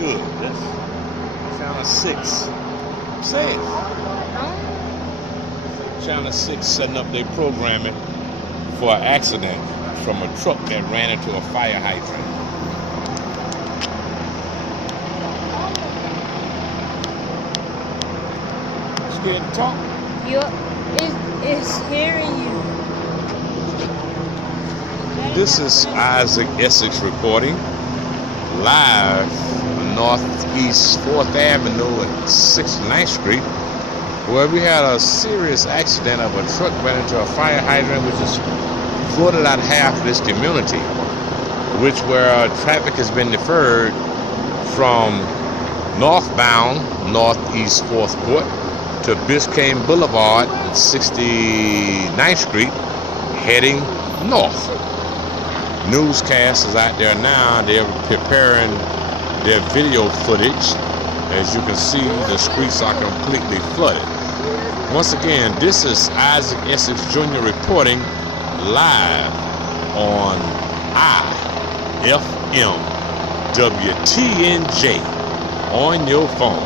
good. This Channel 6. Say it. Channel 6 setting up their programming for an accident from a truck that ran into a fire hydrant. Scared to talk? It's hearing you. This is Isaac Essex reporting live northeast 4th Avenue and 69th Street, where we had a serious accident of a truck ran into a fire hydrant, which has flooded out half of this community, where traffic has been deferred from northbound northeast 4th Court to Biscayne Boulevard and 69th Street heading north. Newscasters out there now, they're preparing their video footage. As you can see, the streets are completely flooded. Once again, this is Isaac Essex Jr. reporting live on IFM WTNJ on your phone.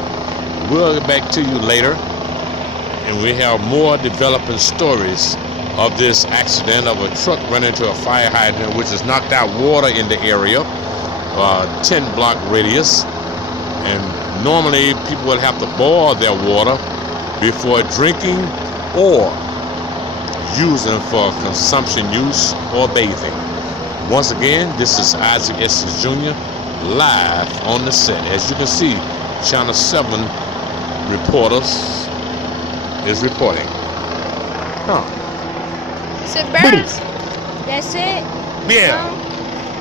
We'll get back to you later, and we have more developing stories of this accident of a truck running into a fire hydrant, which has knocked out water in the area, 10-block radius. And normally people will have to boil their water before drinking or using for consumption use or bathing. Once again, this is Isaac Essex Jr. live on the set. As you can see, Channel 7 reporters is reporting. So birds, that's it? Yeah.